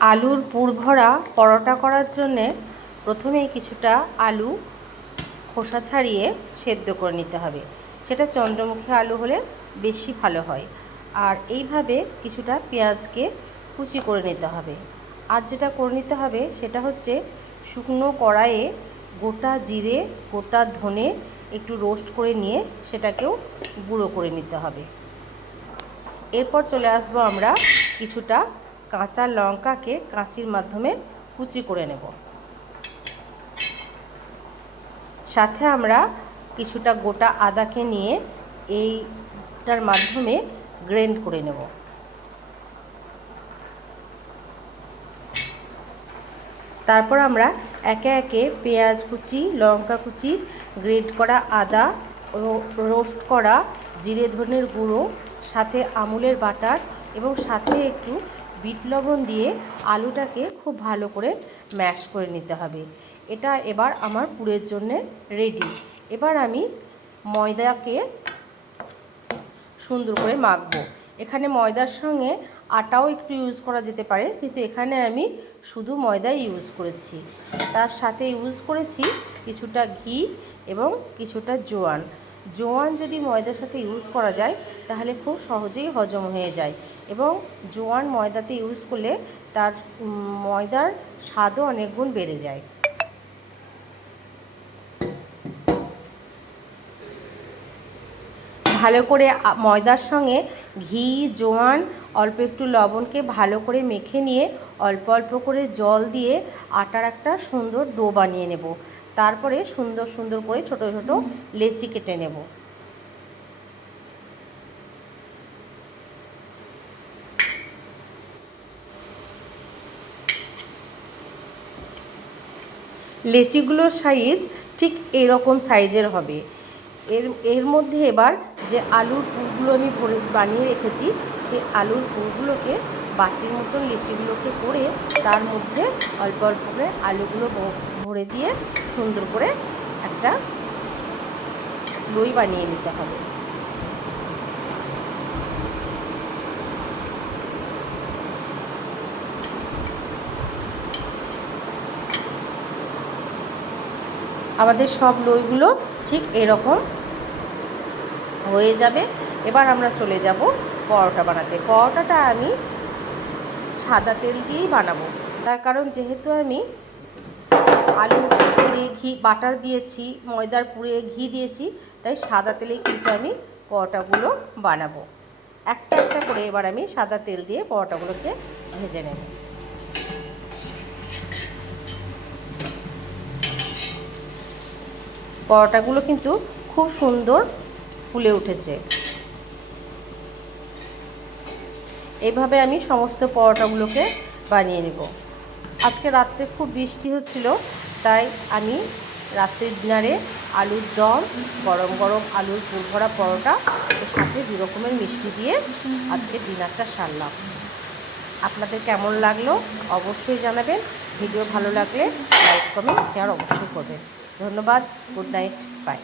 আলুর পুর ভরা পরোটা করার জন্যে প্রথমেই কিছুটা আলু খোসা ছাড়িয়ে সেদ্ধ করে নিতে হবে। সেটা চন্দ্রমুখী আলু হলে বেশি ভালো হয়। আর এইভাবে কিছুটা পেঁয়াজকে কুচি করে নিতে হবে। আর যেটা করে নিতে হবে সেটা হচ্ছে শুকনো কড়াইয়ে গোটা জিরে, গোটা ধনে একটু রোস্ট করে নিয়ে সেটাকেও গুঁড়ো করে নিতে হবে। এরপর চলে আসবো আমরা কিছুটা কাঁচা লঙ্কাকে কাঁচির মাধ্যমে কুচি করে নেব। সাথে আমরা কিছুটা গোটা আদাকে নিয়ে এইটার মাধ্যমে গ্রেন্ড করে নেব। তারপর আমরা একে একে পেঁয়াজ কুচি, লঙ্কা কুচি, গ্রেট করা আদা, রোস্ট করা জিরে ধনের গুঁড়ো, সাথে আমুলের বাটার এবং সাথে একটু বিট লবণ দিয়ে আলুটাকে খুব ভালো করে ম্যাশ করে নিতে হবে। এটা এবার আমার পুরের জন্যে রেডি। এবার আমি ময়দাকে সুন্দর করে মাখবো। এখানে ময়দার সঙ্গে আটাও একটু ইউজ করা যেতে পারে, কিন্তু এখানে আমি শুধু ময়দাই ইউজ করেছি। তার সাথে ইউজ করেছি কিছুটা ঘি এবং কিছুটা জোয়ান। জোয়ান যদি ময়দার সাথে ইউজ করা যায় তাহলে খুব সহজেই হজম হয়ে যায়, এবং জোয়ান ময়দাতে ইউজ করলে তার ময়দার স্বাদও অনেক গুণ বেড়ে যায়। ভালো করে ময়দার সঙ্গে ঘি, জোয়ান, অল্প একটু লবণকে ভালো করে মেখে নিয়ে অল্প অল্প করে জল দিয়ে আটার একটা সুন্দর ডো বানিয়ে নেব। তারপরে সুন্দর সুন্দর করে ছোট ছোট লেচি কেটে নেব। লেচিগুলোর সাইজ ঠিক এরকম সাইজের হবে। এর মধ্যে এবার যে আলুর পুরগুলো আমি বানিয়ে রেখেছি, সেই আলুর পুরগুলোকে বাটির মতন লেচিগুলোকে করে তার মধ্যে অল্প অল্প করে আলুগুলো ভরে দিয়ে সুন্দর করে একটা লই বানিয়ে নিতে হবে। আমাদের সব লইগুলো ঠিক এরকম হয়ে যাবে। এবার আমরা চলে যাব পরোটা বানাতে। পরোটাটা আমি সাদা তেল দিয়েই বানাবো, তার কারণ যেহেতু আমি আলু পুরে ঘি বাটার দিয়েছি, ময়দার পুরে ঘি দিয়েছি, তাই সাদা তেলেই কিন্তু আমি পরোটাগুলো বানাবো। একটা একটা করে এবার আমি সাদা তেল দিয়ে পরোটাগুলোকে ভেজে নেব। পরোটাগুলো কিন্তু খুব সুন্দর ফুলে উঠেছে। এইভাবে আমি সমস্ত পরোটাগুলোকে বানিয়ে নেব। আজকে রাত্রে খুব বৃষ্টি হচ্ছিল, তাই আমি রাত্রের ডিনারে আলুর দম, গরম গরম আলুর পুর ভরা পরোটা, এর সাথে 2 রকমের মিষ্টি দিয়ে আজকে ডিনারটা সারলাম। আপনাদের কেমন লাগলো অবশ্যই জানাবেন। ভিডিও ভালো লাগলে লাইক, কমেন্ট, শেয়ার অবশ্যই করবেন। ধন্যবাদ। Good night. বাই।